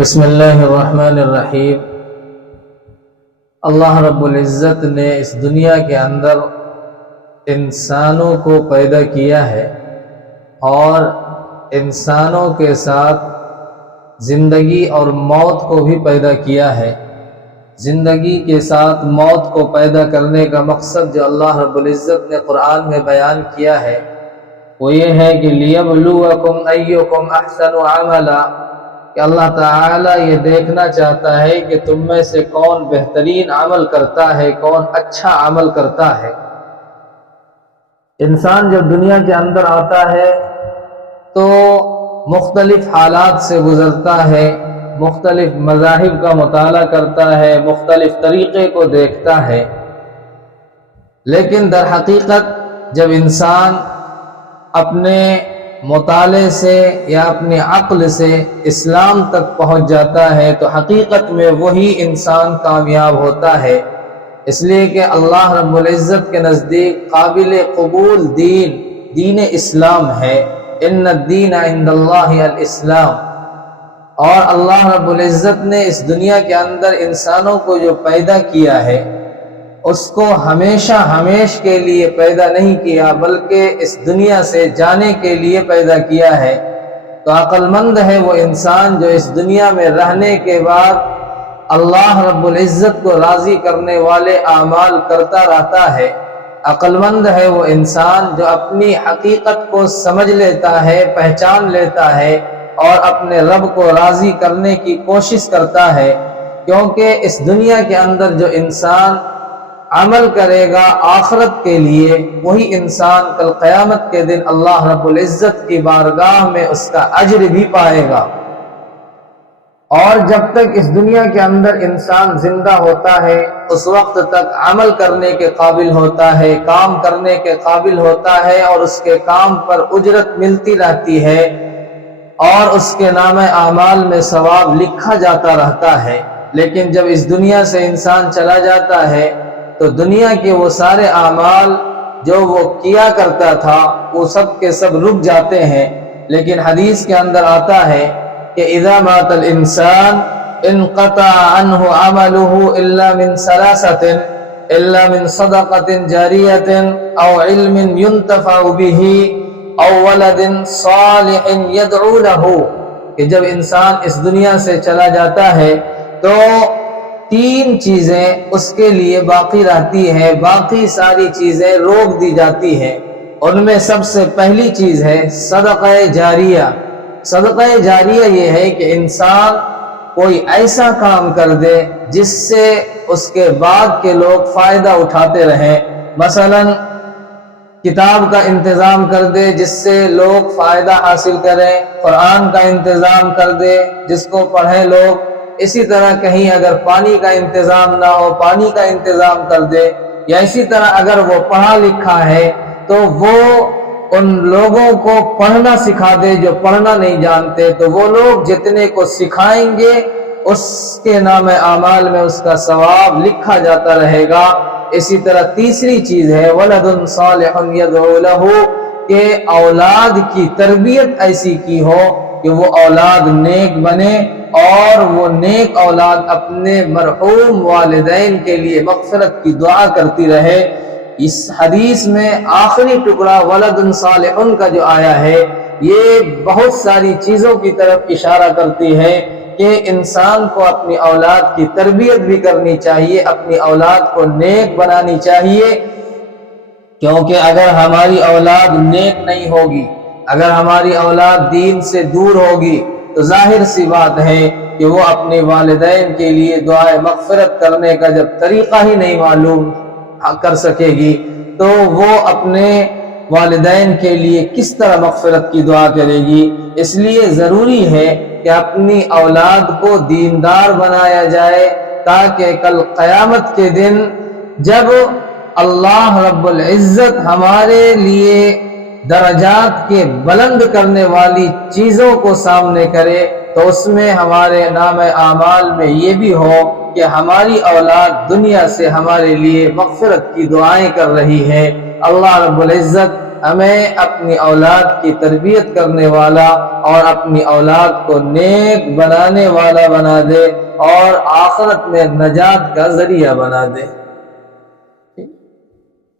بسم اللہ الرحمن الرحیم۔ اللہ رب العزت نے اس دنیا کے اندر انسانوں کو پیدا کیا ہے اور انسانوں کے ساتھ زندگی اور موت کو بھی پیدا کیا ہے۔ زندگی کے ساتھ موت کو پیدا کرنے کا مقصد جو اللہ رب العزت نے قرآن میں بیان کیا ہے وہ یہ ہے کہ لِيَبْلُوَكُمْ أَيُّكُمْ أَحْسَنُ عَمَلًا، کہ اللہ تعالیٰ یہ دیکھنا چاہتا ہے کہ تم میں سے کون بہترین عمل کرتا ہے، کون اچھا عمل کرتا ہے۔ انسان جب دنیا کے اندر آتا ہے تو مختلف حالات سے گزرتا ہے، مختلف مذاہب کا مطالعہ کرتا ہے، مختلف طریقے کو دیکھتا ہے، لیکن در حقیقت جب انسان اپنے مطالعے سے یا اپنی عقل سے اسلام تک پہنچ جاتا ہے تو حقیقت میں وہی انسان کامیاب ہوتا ہے، اس لیے کہ اللہ رب العزت کے نزدیک قابل قبول دین اسلام ہے۔ ان الدین عند اللہ الاسلام۔ اور اللہ رب العزت نے اس دنیا کے اندر انسانوں کو جو پیدا کیا ہے اس کو ہمیشہ کے لیے پیدا نہیں کیا بلکہ اس دنیا سے جانے کے لیے پیدا کیا ہے۔ تو عقل مند ہے وہ انسان جو اس دنیا میں رہنے کے بعد اللہ رب العزت کو راضی کرنے والے اعمال کرتا رہتا ہے۔ عقل مند ہے وہ انسان جو اپنی حقیقت کو سمجھ لیتا ہے، پہچان لیتا ہے اور اپنے رب کو راضی کرنے کی کوشش کرتا ہے، کیونکہ اس دنیا کے اندر جو انسان عمل کرے گا آخرت کے لیے وہی انسان کل قیامت کے دن اللہ رب العزت کی بارگاہ میں اس کا اجر بھی پائے گا۔ اور جب تک اس دنیا کے اندر انسان زندہ ہوتا ہے اس وقت تک عمل کرنے کے قابل ہوتا ہے، کام کرنے کے قابل ہوتا ہے اور اس کے کام پر اجرت ملتی رہتی ہے اور اس کے نام اعمال میں ثواب لکھا جاتا رہتا ہے۔ لیکن جب اس دنیا سے انسان چلا جاتا ہے تو دنیا کے وہ سارے اعمال جو وہ کیا کرتا تھا وہ سب کے سب رک جاتے ہیں۔ لیکن حدیث کے اندر آتا ہے کہ اذا مات الانسان انقطع عنه عمله الا من ثلاثه الا من صدقة جارية او علم ينتفع به او ولد صالح يدعو له، کہ جب انسان اس دنیا سے چلا جاتا ہے تو تین چیزیں اس کے لیے باقی رہتی ہیں، باقی ساری چیزیں روک دی جاتی ہیں۔ ان میں سب سے پہلی چیز ہے صدقہ جاریہ۔ صدقہ جاریہ یہ ہے کہ انسان کوئی ایسا کام کر دے جس سے اس کے بعد کے لوگ فائدہ اٹھاتے رہیں، مثلا کتاب کا انتظام کر دے جس سے لوگ فائدہ حاصل کریں، قرآن کا انتظام کر دے جس کو پڑھیں لوگ، اسی طرح کہیں اگر پانی کا انتظام نہ ہو پانی کا انتظام کر دے، یا اسی طرح اگر وہ پڑھا لکھا ہے تو وہ ان لوگوں کو پڑھنا سکھا دے جو پڑھنا نہیں جانتے، تو وہ لوگ جتنے کو سکھائیں گے اس کے نام اعمال میں اس کا ثواب لکھا جاتا رہے گا۔ اسی طرح تیسری چیز ہے ولد صالح یدعو لہ، کہ اولاد کی تربیت ایسی کی ہو کہ وہ اولاد نیک بنے اور وہ نیک اولاد اپنے مرحوم والدین کے لیے مغفرت کی دعا کرتی رہے۔ اس حدیث میں آخری ٹکڑا ولد صالح کا جو آیا ہے یہ بہت ساری چیزوں کی طرف اشارہ کرتی ہے کہ انسان کو اپنی اولاد کی تربیت بھی کرنی چاہیے، اپنی اولاد کو نیک بنانی چاہیے، کیونکہ اگر ہماری اولاد نیک نہیں ہوگی، اگر ہماری اولاد دین سے دور ہوگی تو ظاہر سی بات ہے کہ وہ اپنے والدین کے لیے دعائے مغفرت کرنے کا جب طریقہ ہی نہیں معلوم کر سکے گی تو وہ اپنے والدین کے لیے کس طرح مغفرت کی دعا کرے گی۔ اس لیے ضروری ہے کہ اپنی اولاد کو دیندار بنایا جائے تاکہ کل قیامت کے دن جب اللہ رب العزت ہمارے لیے درجات کے بلند کرنے والی چیزوں کو سامنے کرے تو اس میں ہمارے نام اعمال میں یہ بھی ہو کہ ہماری اولاد دنیا سے ہمارے لیے مغفرت کی دعائیں کر رہی ہے۔ اللہ رب العزت ہمیں اپنی اولاد کی تربیت کرنے والا اور اپنی اولاد کو نیک بنانے والا بنا دے اور آخرت میں نجات کا ذریعہ بنا دے۔